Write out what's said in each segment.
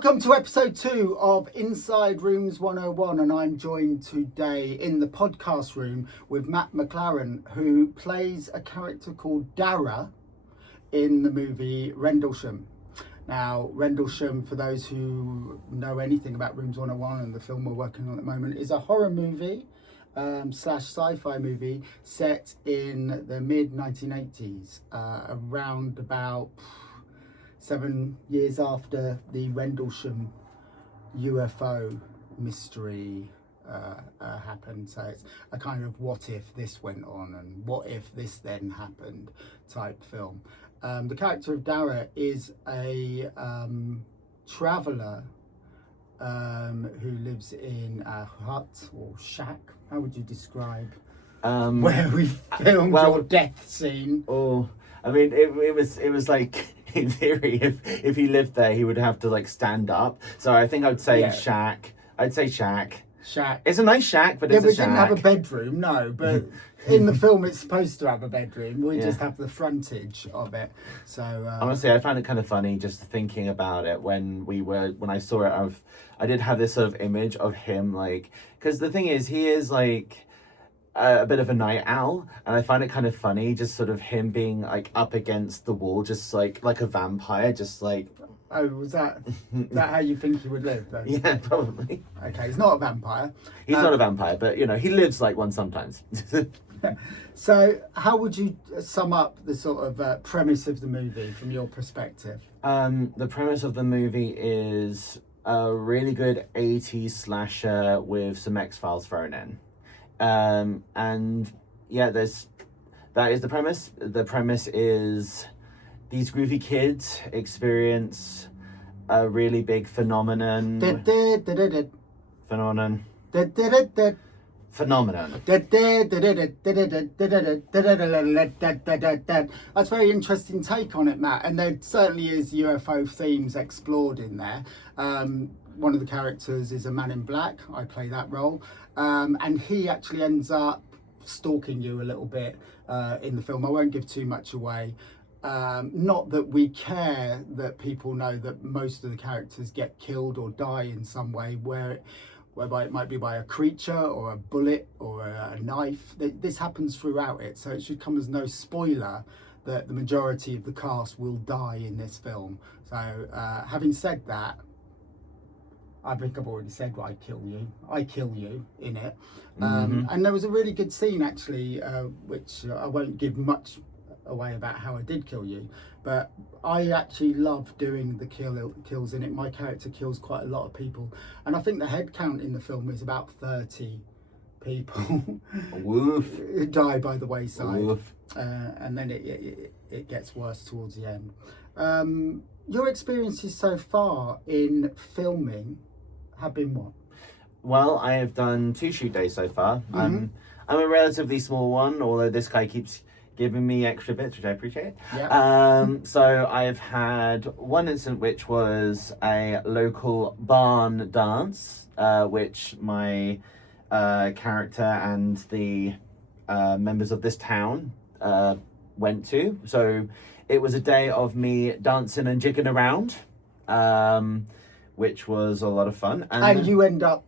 Welcome to episode 2 of INSiDE Rooms 101, and I'm joined today in the podcast room with Matt McLaren, who plays a character called Dara in the movie Rendlesham. Now, Rendlesham, for those who know anything about Rooms 101 and the film we're working on at the moment, is a horror movie slash sci-fi movie set in the mid-1980s, around about 7 years after the Rendlesham UFO mystery happened. So it's a kind of what if this went on and what if this then happened type film. The character of Dara is a traveller who lives in a hut or shack. How would you describe where we filmed your death scene? Oh, I mean, it was like, in theory, if he lived there, he would have to like stand up. So I think I'd say shack. I'd say shack. Shack. It's a nice shack, but it's a shack. Didn't have a bedroom, no. But in the film, it's supposed to have a bedroom. We just have the frontage of it. So honestly, I found it kind of funny just thinking about it when I saw it. I did have this sort of image of him, like, because the thing is, he is like a bit of a night owl, and I find it kind of funny just sort of him being like up against the wall, just like a vampire, just like. Oh, was that how you think he would live then? Yeah, probably. Okay, he's not a vampire. He's not a vampire, but you know, he lives like one sometimes. So how would you sum up the sort of premise of the movie from your perspective? The premise of the movie is a really good 80s slasher with some X-Files thrown in. And yeah, that is the premise. The premise is these groovy kids experience a really big phenomenon. That's a very interesting take on it, Matt. And there certainly is UFO themes explored in there. One of the characters is a man in black. I play that role. And he actually ends up stalking you a little bit in the film. I won't give too much away. Not that we care that people know that most of the characters get killed or die in some way, whereby it might be by a creature or a bullet or a knife. This happens throughout it, so it should come as no spoiler that the majority of the cast will die in this film. So having said that, I think I've already said what I kill you in it. And there was a really good scene actually, which I won't give much away about how I did kill you, but I actually love doing the kills in it. My character kills quite a lot of people, and I think the head count in the film is about 30 people who die by the wayside. And then it gets worse towards the end. Your experiences so far in filming have been what? Well, I have done 2 shoot days so far. I'm a relatively small one, although this guy keeps giving me extra bits, which I appreciate. So I've had one incident which was a local barn dance, which my character and the members of this town went to. So it was a day of me dancing and jigging around, which was a lot of fun. And you end up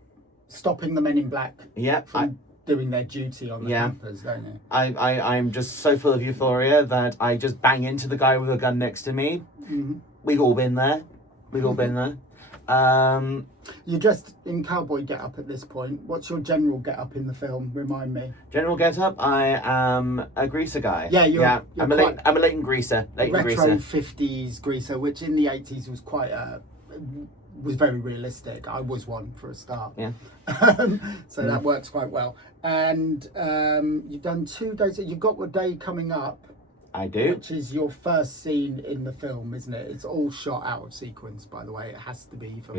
stopping the men in black. Yeah. Doing their duty on the campers, don't you? I'm just so full of euphoria that I just bang into the guy with a gun next to me. We've all been there. You're dressed in cowboy get-up at this point. What's your general get-up in the film? Remind me. General get-up? I am a greaser guy. You're I'm a latent greaser. Retro 50s greaser, which in the 80s was quite was very realistic. I was one for a start. Yeah. So that works quite well. And you've done 2 days. You've got a day coming up. I do. Which is your first scene in the film, isn't it? It's all shot out of sequence, by the way. It has to be for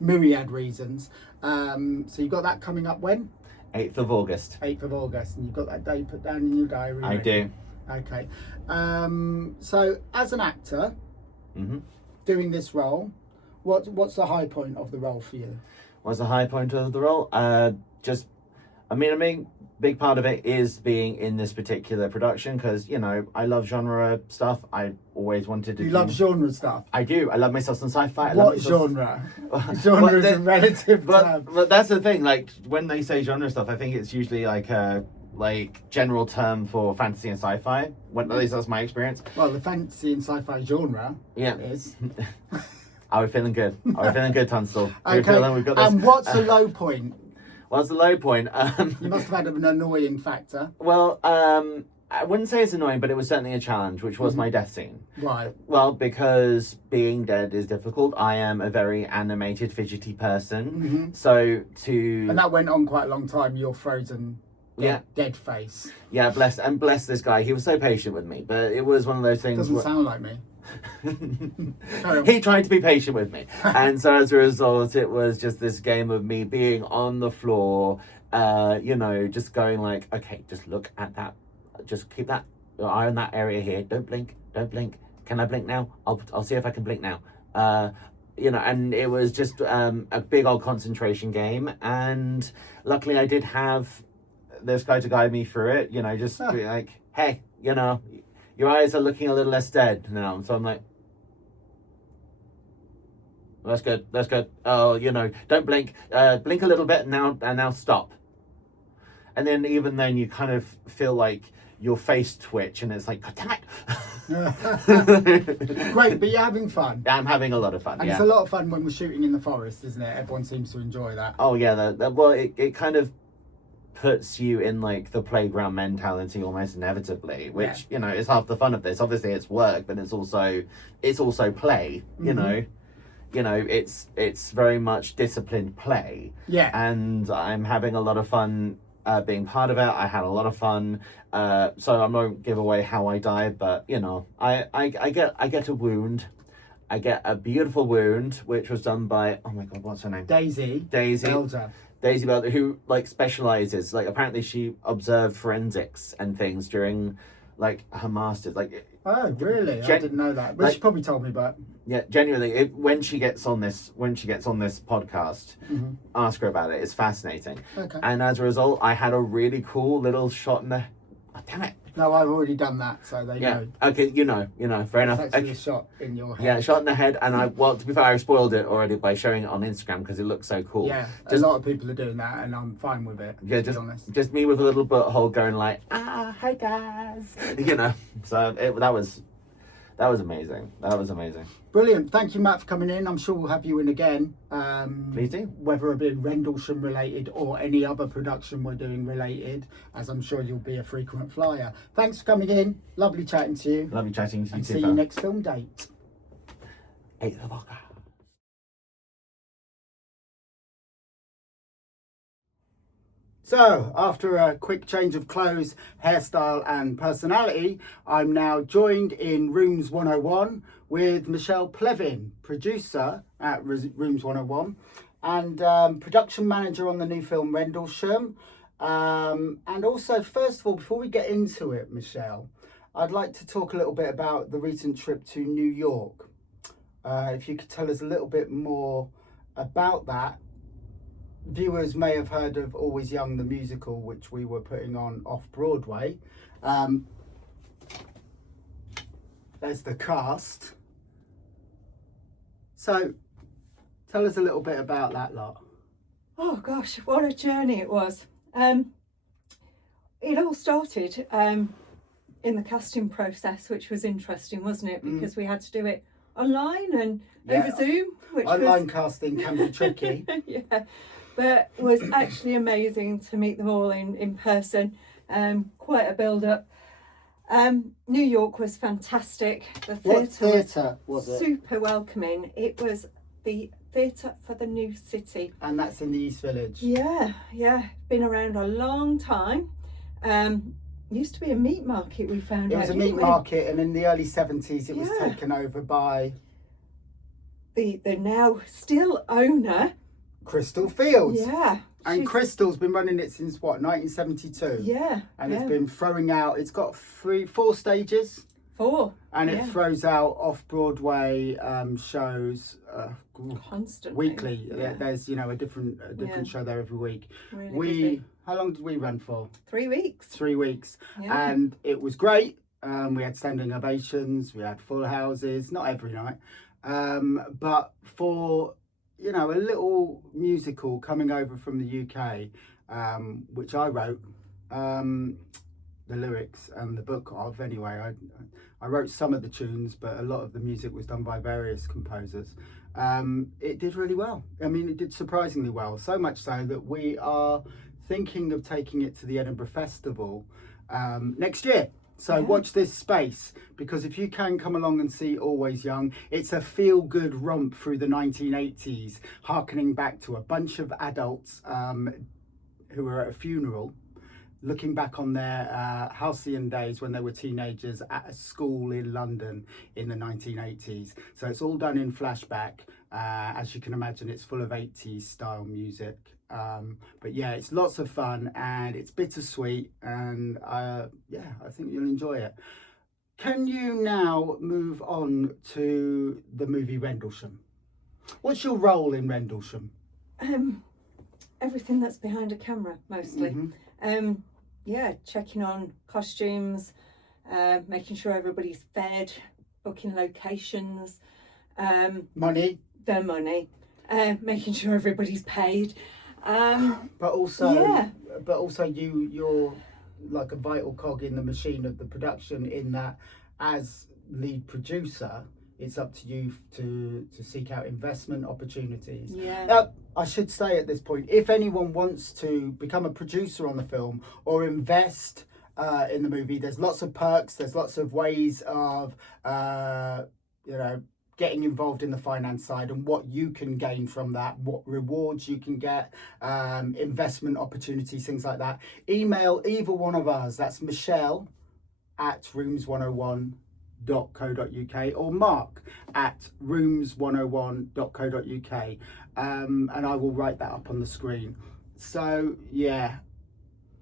myriad reasons. So you've got that coming up when? 8th of August. 8th of August. And you've got that day put down in your diary. I do. Okay. So as an actor, doing this role, what's the high point of the role for you? What's the high point of the role? Just I mean, big part of it is being in this particular production because, you know, I love genre stuff. I always wanted to. You love genre stuff? I do. I love myself some sci-fi. What genre? Genre is a relative term. But that's the thing. Like when they say genre stuff, I think it's usually like a general term for fantasy and sci-fi. At least that's my experience. Well, the fantasy and sci-fi genre. Yeah. Is. Are we feeling good? Are we feeling good, Tunstall? Okay. We've got this. And what's the low point? What's the low point? You must have had an annoying factor. Well, I wouldn't say it's annoying, but it was certainly a challenge, which was my death scene. Right. Well, because being dead is difficult. I am a very animated, fidgety person. So to... And that went on quite a long time, your frozen dead face. Yeah, bless this guy. He was so patient with me, but it was one of those things... Doesn't sound like me. He tried to be patient with me. And so as a result, it was just this game of me being on the floor, you know, just going like, okay, just look at that. Just keep that eye on that area here. Don't blink. Don't blink. Can I blink now? I'll see if I can blink now. You know, and it was just a big old concentration game. And luckily I did have this guy to guide me through it. You know, just be like, hey, you know, your eyes are looking a little less dead now. So I'm like, that's good. That's good. Oh, you know, don't blink. Blink a little bit and now stop. And then even then you kind of feel like your face twitch and it's like, God damn it. Great, but you're having fun. I'm having a lot of fun. And it's a lot of fun when we're shooting in the forest, isn't it? Everyone seems to enjoy that. Oh yeah, well it kind of puts you in like the playground mentality almost inevitably, which you know is half the fun of this. Obviously it's work, but it's also play, you know. You know, it's very much disciplined play. Yeah. And I'm having a lot of fun being part of it. I had a lot of fun. So I won't give away how I died, but you know, I get a wound. I get a beautiful wound, which was done by, oh my God, what's her name? Daisy Belder, who like specializes, like apparently she observed forensics and things during like her masters. Like, oh really? I didn't know that, but like, she probably told me. But yeah, genuinely, when she gets on this podcast, ask her about it. It's fascinating. Okay. And as a result, I had a really cool little shot in the. Oh, damn it! No, I've already done that, so they know. Okay, you know, fair enough. Actually, a shot in your head. Yeah, shot in the head, and to be fair, I spoiled it already by showing it on Instagram because it looks so cool. Yeah, a lot of people are doing that, and I'm fine with it. Yeah, to be honest. Just me with a little butthole going like, hi guys, you know. So that was amazing. That was amazing. Brilliant. Thank you, Matt, for coming in. I'm sure we'll have you in again. Please do. Whether it be Rendlesham related or any other production we're doing related, as I'm sure you'll be a frequent flyer. Thanks for coming in. Lovely chatting to you. Lovely chatting to you and too. See you next film date. 8th of August. So, after a quick change of clothes, hairstyle and personality, I'm now joined in Rooms 101 with Michelle Plevin, producer at Rooms 101 and production manager on the new film Rendlesham. And also, first of all, before we get into it, Michelle, I'd like to talk a little bit about the recent trip to New York. If you could tell us a little bit more about that. Viewers may have heard of Always Young, the musical, which we were putting on off-Broadway. There's the cast. So, tell us a little bit about that lot. Oh gosh, what a journey it was. It all started in the casting process, which was interesting, wasn't it? Because we had to do it online and over Zoom. Online casting can be tricky. Yeah. But it was actually amazing to meet them all in person. Quite a build-up. New York was fantastic. The What theatre was it? Super welcoming. It was the Theatre for the New City. And that's in the East Village? Yeah. Been around a long time. Used to be a meat market, we found out. It was a meat market, and in the early 70s it was taken over by... The now still owner... Crystal Fields. Yeah. And Crystal's been running it since what, 1972? Yeah. And it's been throwing out, it's got 4 stages. 4. And it throws out off-Broadway shows constantly. Weekly. Yeah. There's, a different show there every week. Really busy. How long did we run for? 3 weeks. 3 weeks. Yeah. And it was great. We had standing ovations, we had full houses, not every night. But for, a little musical coming over from the UK, which I wrote, the lyrics and the book of anyway. I wrote some of the tunes, but a lot of the music was done by various composers. It did really well. I mean, it did surprisingly well, so much so that we are thinking of taking it to the Edinburgh Festival next year. So watch this space, because if you can come along and see Always Young, it's a feel-good romp through the 1980s, harkening back to a bunch of adults who were at a funeral, looking back on their halcyon days when they were teenagers at a school in London in the 1980s. So it's all done in flashback. As you can imagine, it's full of 80s style music. But yeah, it's lots of fun and it's bittersweet, and I think you'll enjoy it. Can you now move on to the movie Rendlesham? What's your role in Rendlesham? Everything that's behind a camera, mostly. Checking on costumes, making sure everybody's fed, booking locations, Money, making sure everybody's paid. But also you're like a vital cog in the machine of the production, in that as lead producer, it's up to you to seek out investment opportunities. I should say at this point, if anyone wants to become a producer on the film or invest in the movie, there's lots of perks, there's lots of ways of getting involved in the finance side and what you can gain from that, what rewards you can get, investment opportunities, things like that. Email either one of us, that's Michelle at ROOMS101.co.uk or Mark at ROOMS101.co.uk, and I will write that up on the screen. So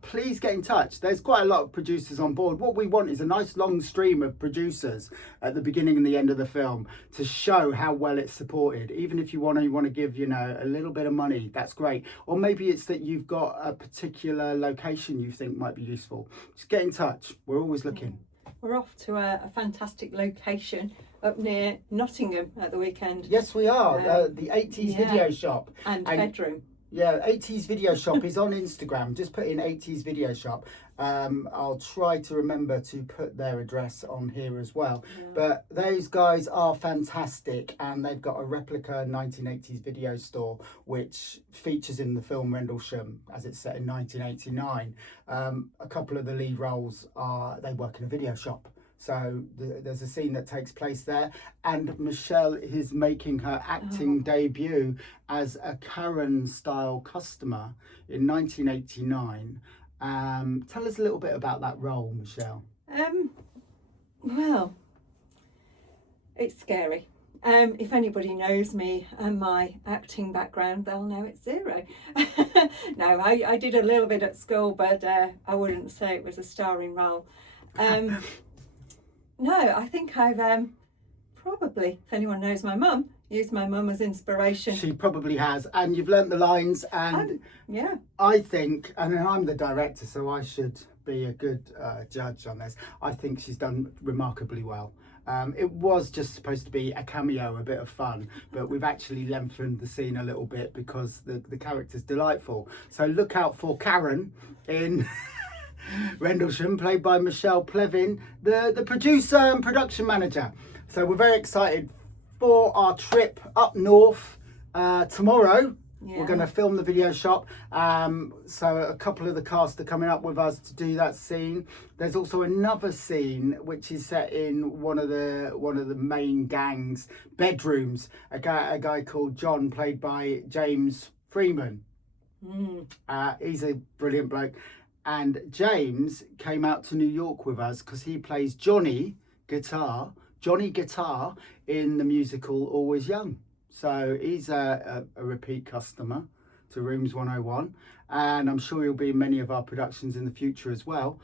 please get in touch. There's quite a lot of producers on board. What we want is a nice long stream of producers at the beginning and the end of the film to show how well it's supported. Even if you want to give a little bit of money, that's great. Or maybe it's that you've got a particular location you think might be useful. Just get in touch. We're always looking. We're off to a fantastic location up near Nottingham at the weekend. Yes, we are. The 80s video shop. And bedroom. Yeah, 80s video shop is on Instagram. Just put in 80s video shop. I'll try to remember to put their address on here as well. But those guys are fantastic, and they've got a replica 1980s video store which features in the film Rendlesham as it's set in 1989. A couple of the lead roles they work in a video shop. So there's a scene that takes place there, and Michelle is making her acting debut as a Karen-style customer in 1989. Tell us a little bit about that role, Michelle. Well, it's scary. If anybody knows me and my acting background, they'll know it's zero. No, I did a little bit at school, but I wouldn't say it was a starring role. No, I think I've probably, if anyone knows my mum, used my mum as inspiration. She probably has, and you've learnt the lines, and I think, and I'm the director, so I should be a good judge on this. I think she's done remarkably well. It was just supposed to be a cameo, a bit of fun, but we've actually lengthened the scene a little bit because the character's delightful. So look out for Karen in Rendlesham, played by Michelle Plevin, the producer and production manager. So we're very excited for our trip up north tomorrow. We're going to film the video shop. So a couple of the cast are coming up with us to do that scene. There's also another scene which is set in one of the main gang's bedrooms. A guy called John, played by James Freeman. He's a brilliant bloke. And James came out to New York with us because he plays Johnny Guitar in the musical Always Young. So he's a repeat customer. to Rooms 101, and I'm sure he'll be in many of our productions in the future as well.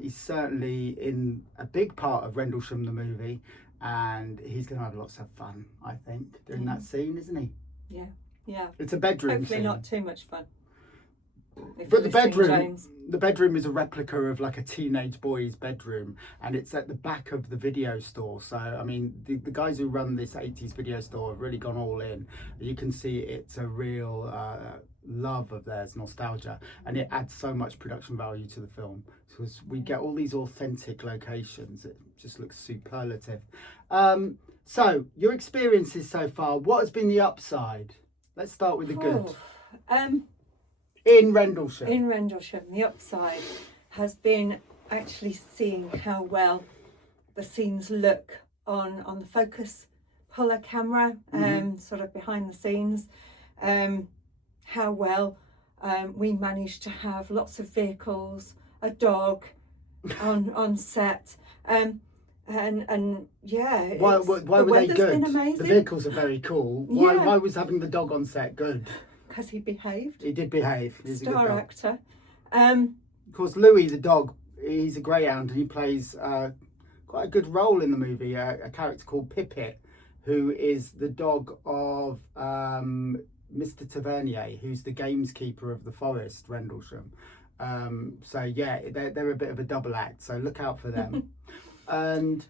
He's certainly in a big part of Rendlesham the movie, and he's going to have lots of fun, I think, doing that scene, isn't he? Yeah. It's a bedroom Hopefully scene. not too much fun. But the bedroom is a replica of like a teenage boy's bedroom, and it's at the back of the video store. So I mean, the guys who run this 80s video store have really gone all in. You can see it's a real love of theirs, nostalgia, and it adds so much production value to the film because we get all these authentic locations. It just looks superlative. So your experiences so far, what has been the upside? Let's start with the good. In Rendlesham. In Rendlesham, the upside has been actually seeing how well the scenes look on the focus puller camera, sort of behind the scenes. How well we managed to have lots of vehicles, a dog on set. And yeah, why were they good? Been amazing. The vehicles are very cool. Why was having the dog on set good? Because he behaved. He did behave. He's Star a good dog. actor. Of course, Louis the dog, he's a greyhound, and he plays quite a good role in the movie. A character called Pipit, who is the dog of Mr. Tavernier, who's the gameskeeper of the forest, Rendlesham. So yeah, they're a bit of a double act. So look out for them. And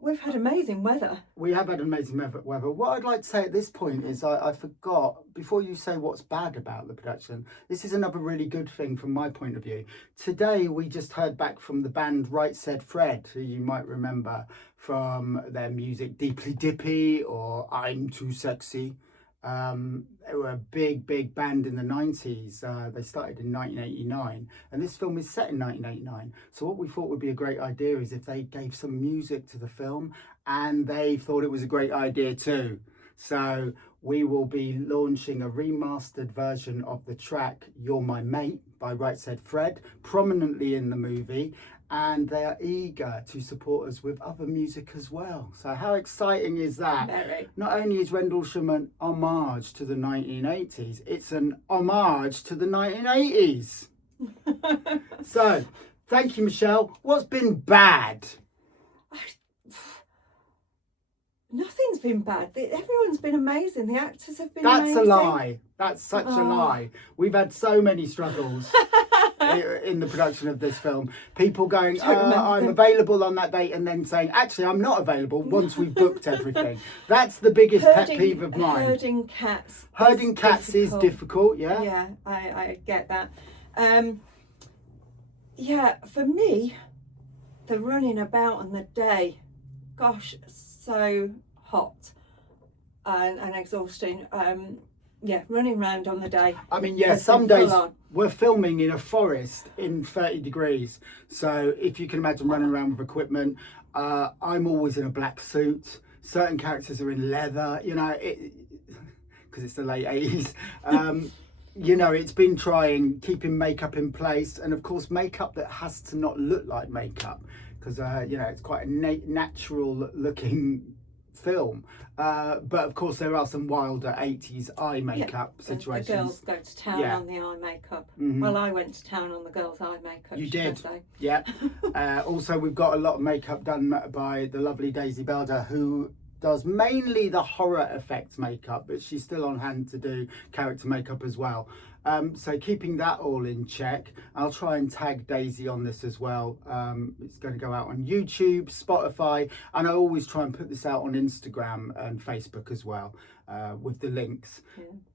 we've had amazing weather. We have had amazing weather. What I'd like to say at this point is I forgot, before you say what's bad about the production, this is another really good thing from my point of view. Today we just heard back from the band Right Said Fred, who you might remember from their music Deeply Dippy or I'm Too Sexy. They were a big band in the 90s. They started in 1989, and this film is set in 1989. So what we thought would be a great idea is if they gave some music to the film, and they thought it was a great idea too. So we will be launching a remastered version of the track You're My Mate by Right Said Fred, prominently in the movie, and they are eager to support us with other music as well. So how exciting is that? Very. Not only is Rendlesham an homage to the 1980s, it's an homage to the 1980s. So, thank you, Michelle. What's been bad? Nothing's been bad. Everyone's been amazing. The actors have been amazing. That's a lie. That's such a lie. We've had so many struggles in the production of this film. People going, I'm available on that date, and then saying, actually, I'm not available once we've booked everything. That's the biggest pet peeve of mine. Herding cats. Herding cats is difficult, yeah? Yeah, I get that. Yeah, for me, the running about on the day, gosh, so hot and exhausting. Yeah, running around on the day. I mean, yeah, some days we're filming in a forest in 30 degrees. So if you can imagine running around with equipment, I'm always in a black suit. Certain characters are in leather, you know, because it's the late 80s. You know, it's been trying, keeping makeup in place. And of course, makeup that has to not look like makeup. Because, you know, it's quite a natural looking film. But of course, there are some wilder 80s eye makeup situations. The girls go to town on the eye makeup. Mm-hmm. Well, I went to town on the girls' eye makeup. You did, yeah. Also, we've got a lot of makeup done by the lovely Daisy Belder, who does mainly the horror effects makeup, but she's still on hand to do character makeup as well. So keeping that all in check. I'll try and tag Daisy on this as well. It's going to go out on YouTube, Spotify, and I always try and put this out on Instagram and Facebook as well, with the links.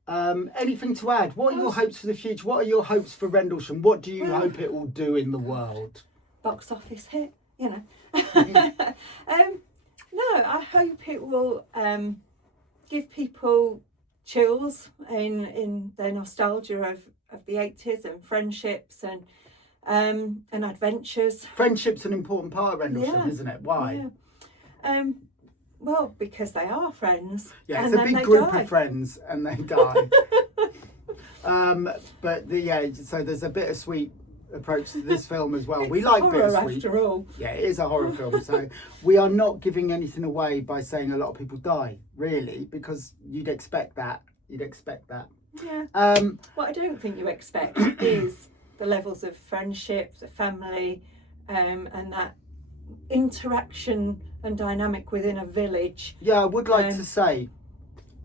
Yeah. Anything to add? What are your hopes for the future? What are your hopes for Rendlesham? What do you hope it will do in the world? Box office hit, you know. No, I hope it will give people chills in their nostalgia of the 80s and friendships and adventures. Friendship's an important part of Rendlesham, isn't it? Why? Yeah. Well, because they are friends. Yeah, it's a big group of friends and they die. So there's a bittersweet approach to this film as well. We like bittersweet. After all. Yeah, it is a horror film, so we are not giving anything away by saying a lot of people die, really, because you'd expect that. Yeah. What I don't think you expect is the levels of friendship, the family, and that interaction and dynamic within a village. Yeah, I would like to say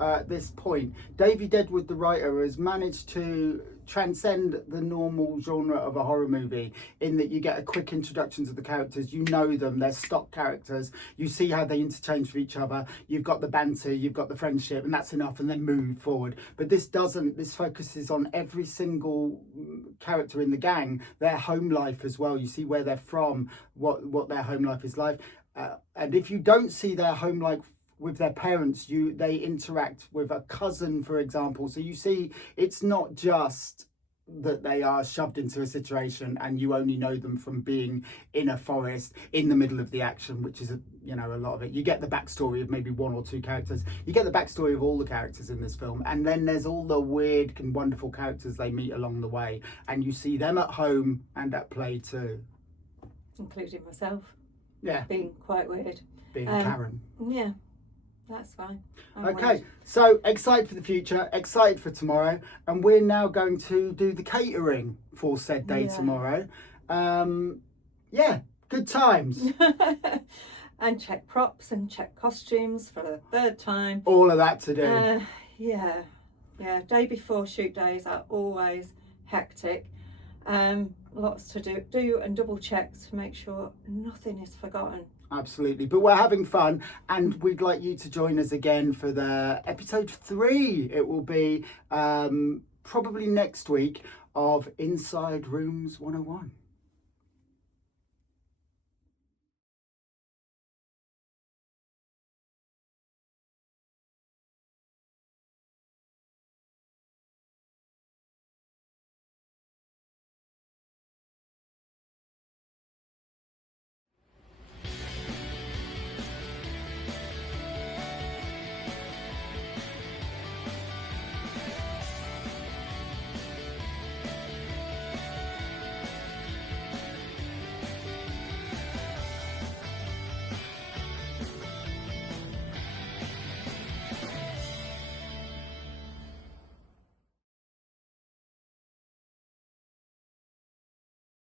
at this point, David Edward, the writer, has managed to transcend the normal genre of a horror movie in that you get a quick introduction to the characters, you know them, they're stock characters, you see how they interchange with each other, you've got the banter, you've got the friendship, and that's enough, and then move forward. But this focuses on every single character in the gang, their home life as well. You see where they're from, what their home life is like, and if you don't see their home life with their parents, they interact with a cousin, for example. So you see, it's not just that they are shoved into a situation and you only know them from being in a forest in the middle of the action, which is a lot of it. You get the backstory of maybe one or two characters. You get the backstory of all the characters in this film, and then there's all the weird and wonderful characters they meet along the way, and you see them at home and at play too, including myself. Yeah, being quite weird, being Karen. Yeah. That's fine. Okay, so excited for the future, excited for tomorrow, and we're now going to do the catering for said day tomorrow. Yeah, good times. And check props and check costumes for the third time. All of that to do. Yeah. Day before shoot days are always hectic. Lots to do and double check to make sure nothing is forgotten. Absolutely, but we're having fun, and we'd like you to join us again for the episode 3. It will be probably next week of INSiDE Rooms 101.